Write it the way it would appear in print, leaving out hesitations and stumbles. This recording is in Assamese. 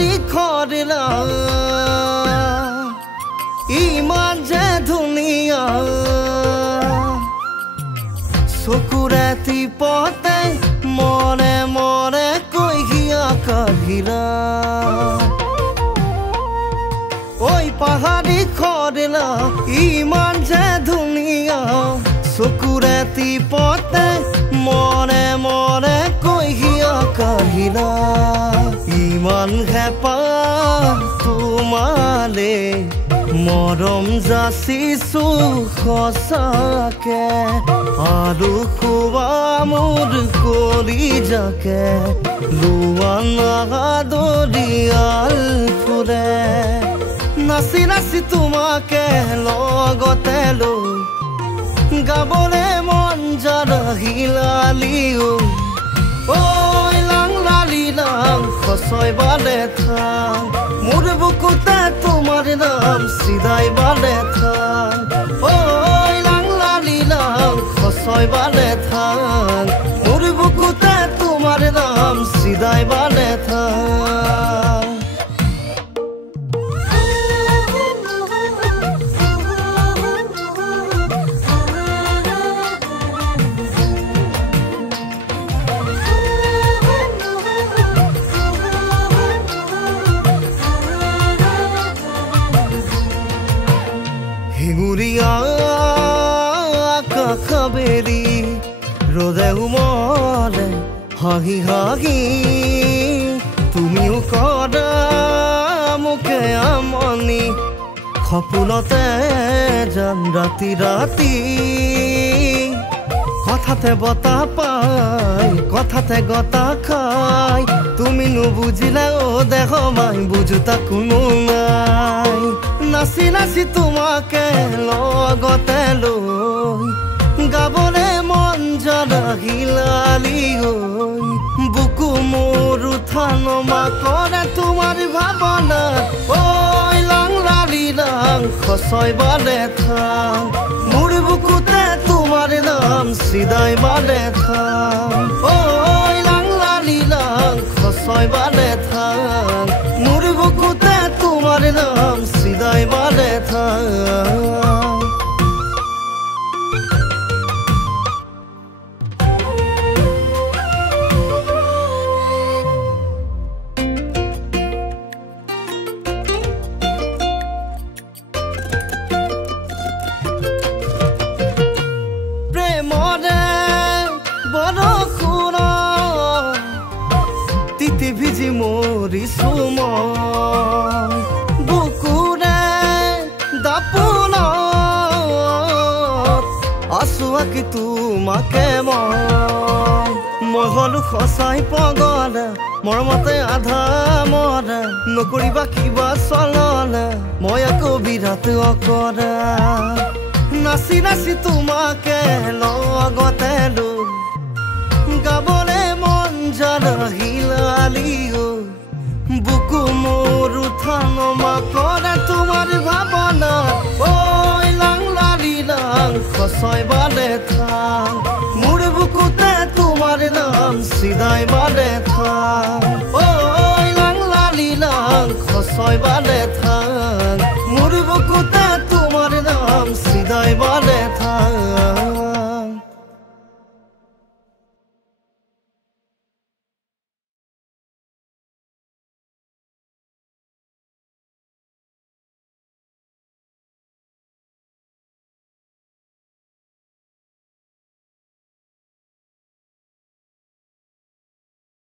পাহাৰী খৰিলা ইমান যে ধুনীয়া চকুৰে টিপতে মনে মনে কৈহিয়া কাঢ়িলা ঐ পাহাৰী খৰিলা ইমান যে ধুনীয়া চকুৰে টিপতে মনে মনে কৈহিয়া কাঢ়িলা ইমান হেঁপাহ তোমালে মৰম যাচিছো সঁচাকে আৰু খোৱা মোৰ কলিজাকে লোৱা নাদৰিয়াল ফুৰে নাচি নাচি তোমাকে লগতে লৈ গাবলে মন জাহিলালি ঐ লাং লালি লাং খচয় বালে থাং মোৰ বুকুতে তোমাৰ নাম চিধাই বালে থাং ঐ লাং লালি লাং খচয় বালে থাং মোৰ বুকুতে তোমাৰ নাম চিধাই বালে থাং হিঙুৰীয়া কাষবেৰী ৰ'দে উমলে হাঁহি হাঁহি তুমিও কৰা মোকে আমনি সপোনতে যাম ৰাতি ৰাতি কথাতে বতাহ পাই কথাতে গতা খাই তুমি নুবুজিলে দেহ মাই বুজোতা কোনো নাই নাচি নাচি তোমাকে লগতে লৈ গাবলে মন জাহিলালি বুকু মোৰ উঠা নমা কৰে তোমাৰ ভাৱনা ঐ লাং লালি লাং খচয় বালে থাং মোৰ বুকুতে তোমাৰ নাম চিধাই বালে থাং ঐ লাং লালি লাং খচয় বালে থাং মোৰ বুকুতে তোমাৰ নাম চিধাই বালে থাং ভিজি মৰিছো মই বুকুৰে দাপোনত আছো আঁকি তোমাকে মই হলো সঁচাই পগলা মৰমতে আধা মৰা নকৰিবা কিবা চলনা মই আকৌ বিৰাট অকৰা নাচি নাচি তোমাকে লগতে লৈ গাবলে মন জাহিলালি বুকু মোৰ উঠা নমা কৰে তোমাৰ ভাৱনা ঐ লাং লালি লাং খচয় বালে থাং মোৰ বুকুতে তোমাৰ নাম চিধাই বালে থাং ঐ লাং লালি লাং খচয় বালে